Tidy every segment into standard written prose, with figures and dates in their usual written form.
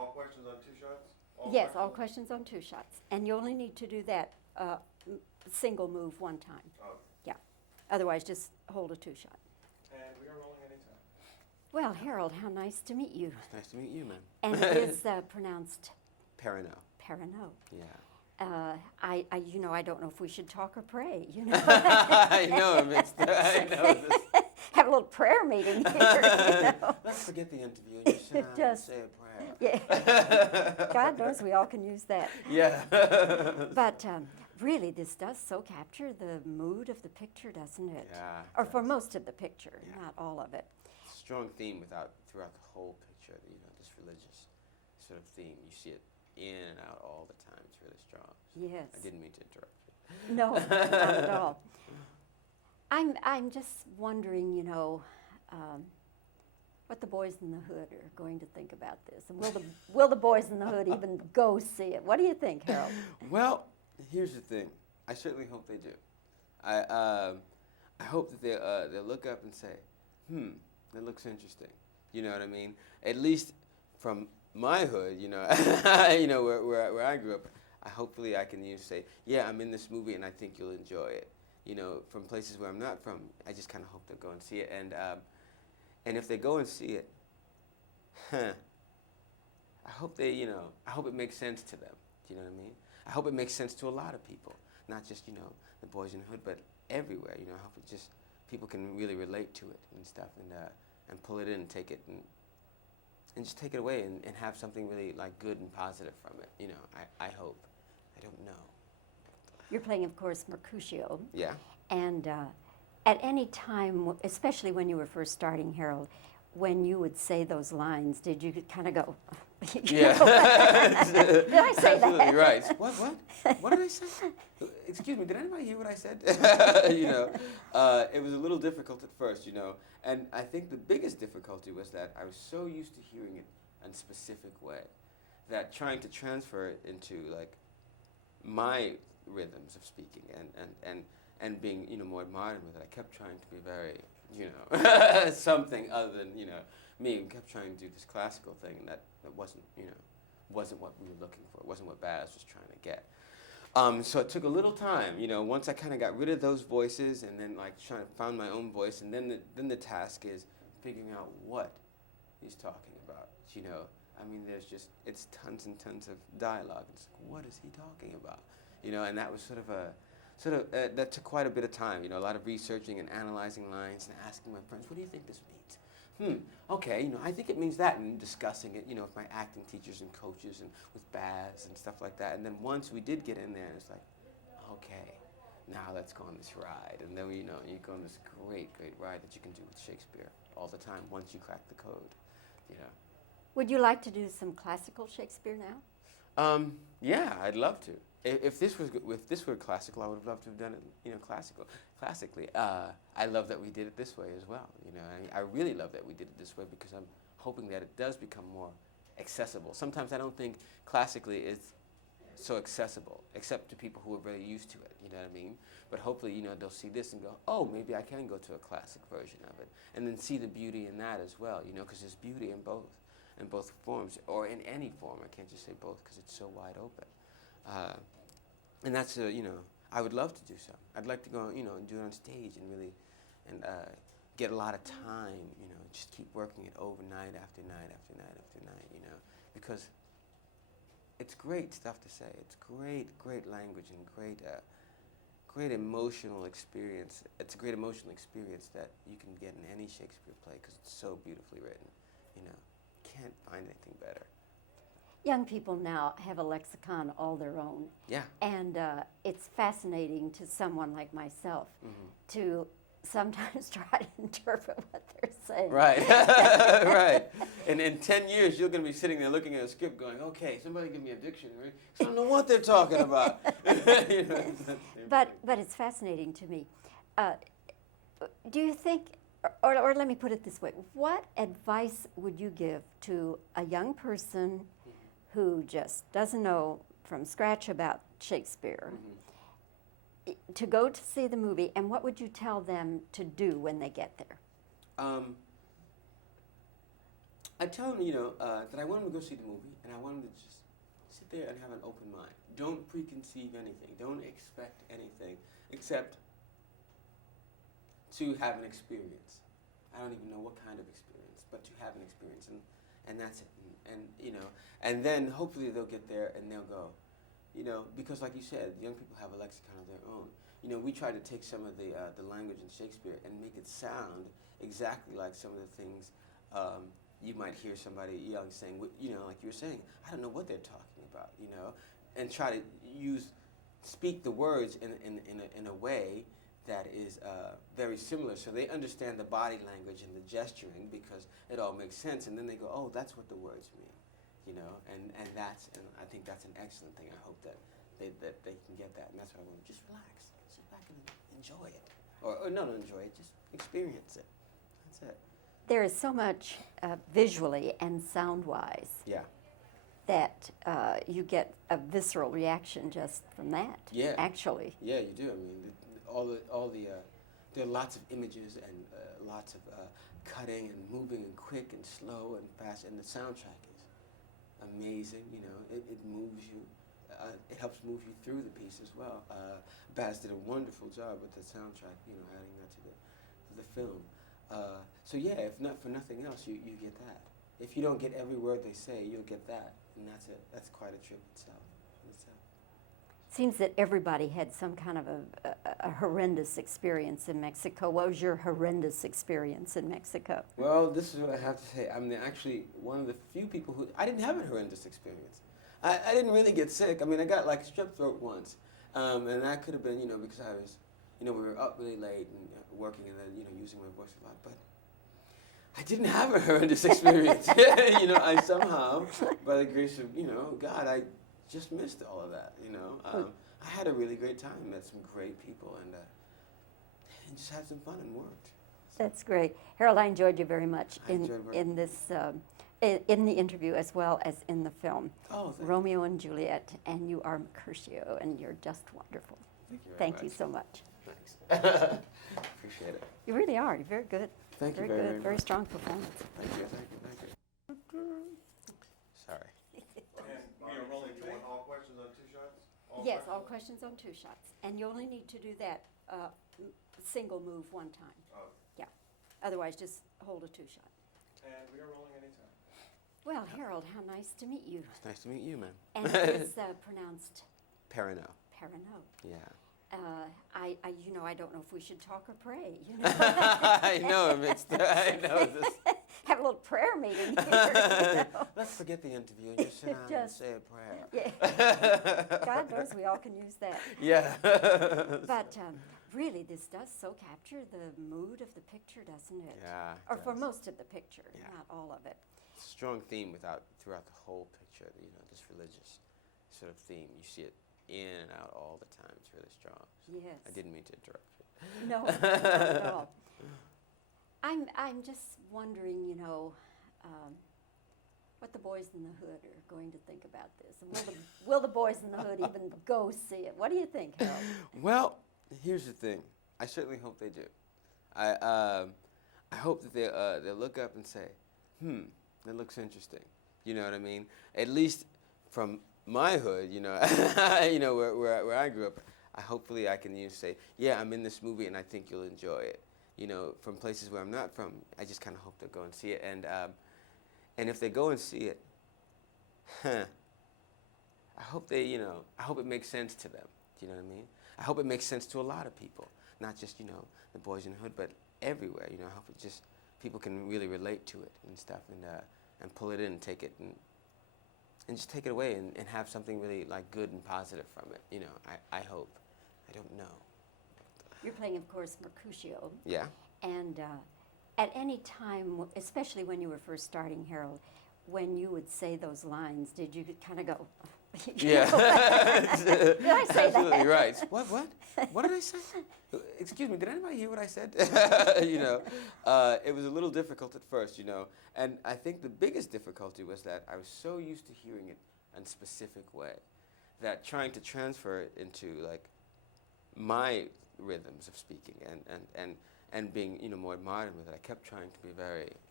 all questions on 2 shots? Yes, all questions on 2 shots. And you only need to do that single move 1 time. Oh. Yeah. Otherwise, just hold a 2 shot. And we are rolling anytime. Well, Harold, how nice to meet you. It's nice to meet you, ma'am. And it is pronounced Perrineau. Perrineau. Yeah. I don't know if we should talk or pray, you know. I know. I know this. Have a little prayer meeting here, you know. Let's forget the interview and just sit down and say a prayer. Yeah. God knows we all can use that. Yeah. But really, this does so capture the mood of the picture, doesn't it? Yeah. Or for most of the picture, Yeah. not all of it. Strong theme throughout the whole picture, this religious sort of theme. You see it in and out all the time. It's really strong. Yes. I didn't mean to interrupt you. No, not at all. I'm just wondering, what the boys in the hood are going to think about this, and will the boys in the hood even go see it? What do you think, Harold? Well, here's the thing. I certainly hope they do. I hope that they'll look up and say, that looks interesting. You know what I mean? At least from my hood, where I grew up, hopefully I can say, yeah, I'm in this movie and I think you'll enjoy it. From places where I'm not from, I just kind of hope they'll go and see it. And if they go and see it, I hope I hope it makes sense to them. Do you know what I mean? I hope it makes sense to a lot of people, not just, the boys in the hood, but everywhere. I hope it just, people can really relate to it and stuff and pull it in and take it and just take it away and have something really like good and positive from it. I hope. I don't know. You're playing, of course, Mercutio. Yeah. And at any time, especially when you were first starting, Harold, when you would say those lines, did you kind of go, yeah. Did I say Absolutely that? right. What did I say? Excuse me, did anybody hear what I said? It was a little difficult at first, and I think the biggest difficulty was that I was so used to hearing it in a specific way that trying to transfer it into like my rhythms of speaking and being more modern with it, I kept trying to be very something other than me. We kept trying to do this classical thing, and that wasn't what we were looking for. It wasn't what Baz was trying to get. So it took a little time, once I kind of got rid of those voices and then like trying to find my own voice, and then the task is figuring out what he's talking about. It's tons and tons of dialogue. It's like, what is he talking about? And that was that took quite a bit of time. A lot of researching and analyzing lines and asking my friends, what do you think this means? Okay, I think it means that, and discussing it, with my acting teachers and coaches and with Baz and stuff like that. And then once we did get in there, it's like, okay, now let's go on this ride. And then you go on this great ride that you can do with Shakespeare all the time once you crack the code. Would you like to do some classical Shakespeare now? Yeah, I'd love to. If this were classical, I would have loved to have done it, classically. I love that we did it this way as well. I really love that we did it this way because I'm hoping that it does become more accessible. Sometimes I don't think classically is so accessible, except to people who are very used to it. You know what I mean? But hopefully, they'll see this and go, oh, maybe I can go to a classic version of it, and then see the beauty in that as well. Because there's beauty in both forms, or in any form. I can't just say both because it's so wide open. And that's I would love to do so. I'd like to go, and do it on stage and really, get a lot of time, just keep working it over night after night after night after night, because it's great stuff to say. It's great language and great emotional experience. It's a great emotional experience that you can get in any Shakespeare play because it's so beautifully written, Can't find anything better. Young people now have a lexicon all their own. Yeah. And it's fascinating to someone like myself to sometimes try to interpret what they're saying. Right, right. And in 10 years, you're going to be sitting there looking at a script going, okay, somebody give me a dictionary. I don't know what they're talking about. But it's fascinating to me. Do you think, or let me put it this way, what advice would you give to a young person who just doesn't know from scratch about Shakespeare to go to see the movie, and what would you tell them to do when they get there? I tell them, that I want them to go see the movie, and I want them to just sit there and have an open mind. Don't preconceive anything. Don't expect anything except to have an experience. I don't even know what kind of experience, but to have an experience, and that's it. And then hopefully they'll get there and they'll go, because like you said, young people have a lexicon of their own. We try to take some of the language in Shakespeare and make it sound exactly like some of the things you might hear somebody young saying, like you were saying, I don't know what they're talking about, and try to speak the words in a way that is very similar, so they understand the body language and the gesturing because it all makes sense, and then they go, oh, that's what the words mean, and I think that's an excellent thing. I hope that they can get that, and that's why I want to just relax, sit back and enjoy it, or not enjoy it, just experience it. That's it. There is so much visually and sound-wise Yeah. that you get a visceral reaction just from that. Yeah. Actually. Yeah, you do. I mean, there are lots of images and lots of cutting and moving and quick and slow and fast, and the soundtrack is amazing. It moves you. It helps move you through the piece as well. Baz did a wonderful job with the soundtrack. Adding that to the film. So yeah, if not for nothing else, you get that. If you don't get every word they say, you'll get that, and that's it. That's quite a trip itself. Seems that everybody had some kind of a horrendous experience in Mexico. What was your horrendous experience in Mexico? Well, this is what I have to say. I'm actually one of the few people who, I didn't have a horrendous experience. I didn't really get sick. I mean, I got like strep throat once, and that could have been, because I was, we were up really late and working and then, using my voice a lot. But I didn't have a horrendous experience. I somehow, by the grace of, God, I just missed all of that, I had a really great time, met some great people, and just had some fun and worked. That's great. Harold, I enjoyed you very much in this in the interview as well as in the film. Oh, Romeo and Juliette, and you are Mercutio, and you're just wonderful. Thank you so much. Thanks. Appreciate it. You really are. You're very good. Thank you very very good. much. Very strong performance. Thank you. Sorry. And we are rolling all questions on 2 shots? Yes, all questions on 2 shots, and you only need to do that single move 1 time. Oh. Yeah. Otherwise, just hold a 2 shot. And we are rolling anytime. Well, Harold, how nice to meet you. It's nice to meet you, man. And it's pronounced Perrineau. Perrineau. Yeah. I don't know if we should talk or pray. I know, I know this. Have a little prayer meeting here. Let's forget the interview and just sit down and say a prayer. Yeah. God knows we all can use that. Yeah. But really, this does so capture the mood of the picture, doesn't it? Yeah. Or for most of the picture, Yeah. not all of it. Strong theme throughout the whole picture, this religious sort of theme. You see it in and out all the time. It's really strong. Yes. I didn't mean to interrupt you. No, not at all. I'm just wondering, what the boys in the hood are going to think about this. And will the boys in the hood even go see it? What do you think, Harold? Well, here's the thing. I certainly hope they do. I hope that they'll look up and say, that looks interesting. You know what I mean? At least from my hood, where I grew up, hopefully I can say, yeah, I'm in this movie and I think you'll enjoy it. From places where I'm not from, I just kind of hope they'll go and see it. And if they go and see it, I hope I hope it makes sense to them. Do you know what I mean? I hope it makes sense to a lot of people, not just, the boys in the hood, but everywhere. I hope it just, people can really relate to it and stuff and pull it in and take it and just take it away and have something really like good and positive from it. I hope. I don't know. You're playing, of course, Mercutio. Yeah. And at any time, especially when you were first starting, Harold, when you would say those lines, did you kind of go, yeah. Did I say Absolutely that? right. What? What did I say? Excuse me, did anybody hear what I said? It was a little difficult at first, and I think the biggest difficulty was that I was so used to hearing it in a specific way that trying to transfer it into like my rhythms of speaking and being more modern with it, I kept trying to be very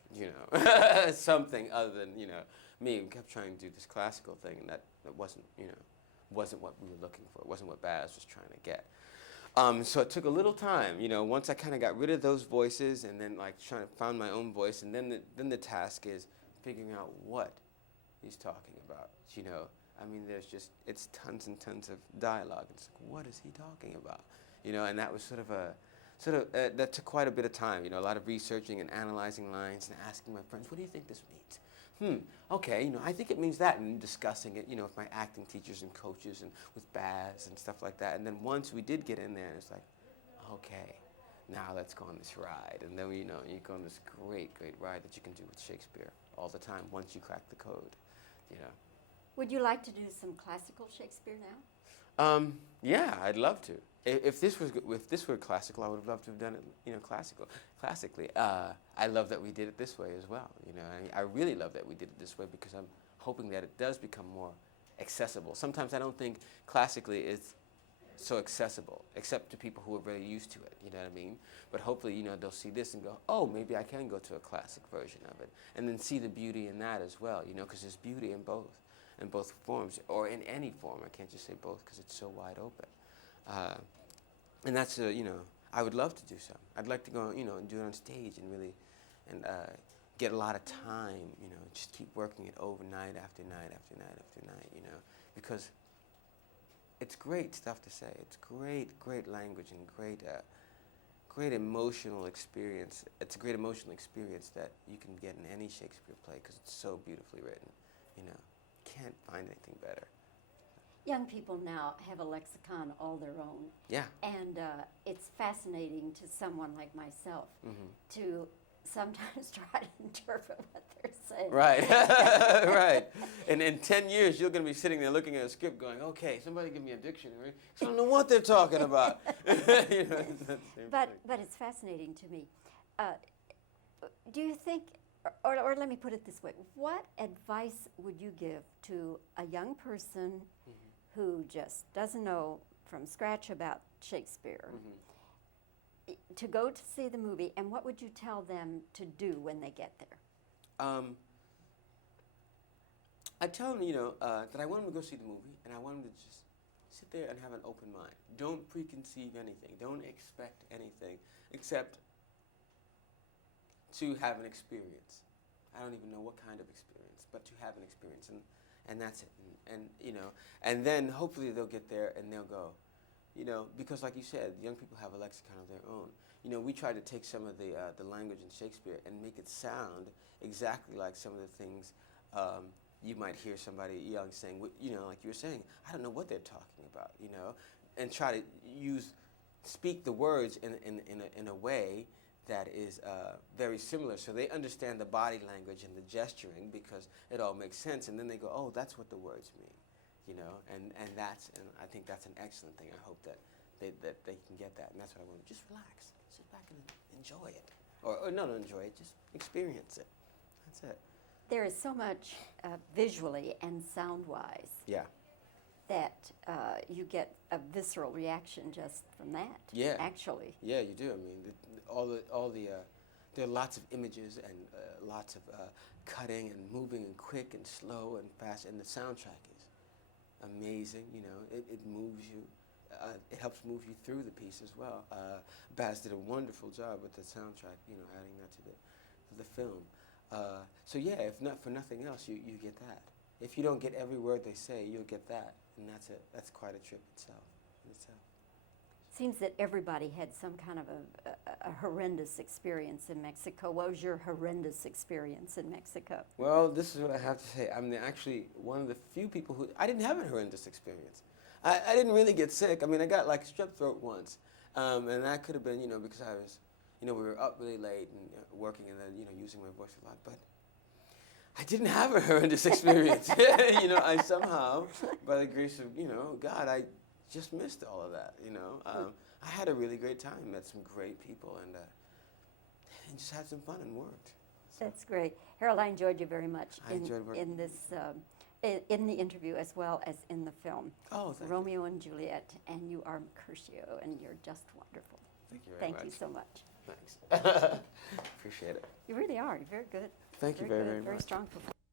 something other than, me. We kept trying to do this classical thing, and that wasn't, wasn't what we were looking for. It wasn't what Baz was trying to get. So it took a little time, once I kind of got rid of those voices and then like trying to find my own voice, and then the task is figuring out what he's talking about, I mean, it's tons and tons of dialogue. It's like, what is he talking about? And that was that took quite a bit of time, a lot of researching and analyzing lines and asking my friends, what do you think this means? Okay, I think it means that, and discussing it, with my acting teachers and coaches and with Baz and stuff like that. And then once we did get in there, it's like, okay, now let's go on this ride. And then, you go on this great, great ride that you can do with Shakespeare all the time once you crack the code, Would you like to do some classical Shakespeare now? Yeah, I'd love to. If this were classical, I would have loved to have done it, classically. I love that we did it this way as well. I really love that we did it this way because I'm hoping that it does become more accessible. Sometimes I don't think classically is so accessible, except to people who are very used to it. You know what I mean? But hopefully, they'll see this and go, oh, maybe I can go to a classic version of it, and then see the beauty in that as well. Because there's beauty in both forms, or in any form. I can't just say both because it's so wide open. And that's I would love to do so. I'd like to go, and do it on stage and really, get a lot of time, just keep working it over night after night after night after night, because it's great stuff to say. It's great language and great emotional experience. It's a great emotional experience that you can get in any Shakespeare play because it's so beautifully written, Can't find anything better. Young people now have a lexicon all their own. Yeah. And it's fascinating to someone like myself to sometimes try to interpret what they're saying. Right, right. And in 10 years, you're going to be sitting there looking at a script going, okay, somebody give me a dictionary. I don't know what they're talking about. But it's fascinating to me. Do you think, or let me put it this way, what advice would you give to a young person who just doesn't know from scratch about Shakespeare to go to see the movie, and what would you tell them to do when they get there? I tell them, that I want them to go see the movie, and I want them to just sit there and have an open mind. Don't preconceive anything. Don't expect anything except to have an experience. I don't even know what kind of experience, but to have an experience, and that's it. And then hopefully they'll get there and they'll go, because like you said, young people have a lexicon of their own. We try to take some of the language in Shakespeare and make it sound exactly like some of the things you might hear somebody young saying, like you were saying, I don't know what they're talking about, and try to speak the words in a way that is very similar, so they understand the body language and the gesturing because it all makes sense, and then they go, oh, that's what the words mean, and I think that's an excellent thing. I hope that they can get that, and that's what I want. Just relax, sit back and enjoy it, or not enjoy it, just experience it. That's it. There is so much visually and sound-wise. Yeah. That you get a visceral reaction just from that. Yeah. Actually. Yeah, you do. I mean, there are lots of images and lots of cutting and moving and quick and slow and fast, and the soundtrack is amazing. It moves you. It helps move you through the piece as well. Baz did a wonderful job with the soundtrack. Adding that to the film. So yeah, if not for nothing else, you get that. If you don't get every word they say, you'll get that, and that's it. That's quite a trip in itself. Seems that everybody had some kind of a horrendous experience in Mexico. What was your horrendous experience in Mexico? Well, this is what I have to say. I'm actually one of the few people who, I didn't have a horrendous experience. I didn't really get sick. I mean, I got like strep throat once, and that could have been, because I was, we were up really late and working and then, using my voice a lot, but I didn't have a horrendous experience. I somehow, by the grace of, God, I just missed all of that, I had a really great time, met some great people, and just had some fun and worked. So. That's great. Harold, I enjoyed you very much in this, in the interview as well as in the film. Oh, thank Romeo and Juliette, and you are Mercutio, and you're just wonderful. Thank you very much. Thank you so much. Thanks. Appreciate it. You really are. You're very good. Thank you Very very, good. very much. Very strong performance.